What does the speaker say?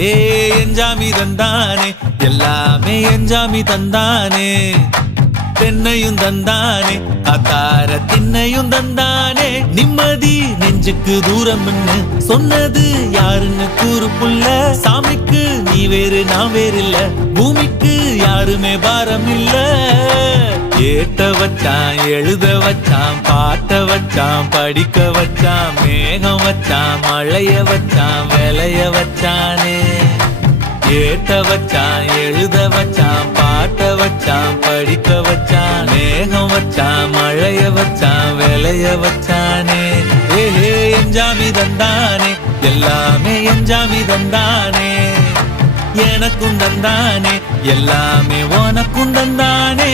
ஏ எஞ்சாமி தந்தானே எல்லாமே எஞ்சாமி தந்தானே தென்னையும் தந்தானே அத்தார திண்ணையும் தந்தானே நிம்மதி நெஞ்சுக்கு தூரம் சொன்னது யாருன்னு கூறு புள்ள சாமிக்கு நீ வேறு நான் வேறு இல்ல பூமிக்கு யாருமே பாரம் இல்ல ஏத்த வச்சான் எழுத வச்சான் பாட்ட வச்சான் படிக்க வச்சான் மேகம் வச்சான் மழைய வச்சான் விளைய வச்சானே ஏத்த வச்சான் எழுத வச்சான் பாட்ட வச்சான் படிக்க வச்சான் மேகம் வச்சான் மழைய வச்சான் விளைய வச்சானே ஏஹே எஞ்சாமி தந்தானே எல்லாமே எஞ்சாமி தந்தானே எனக்கும் தந்தானே எல்லாமே உனக்கும் தந்தானே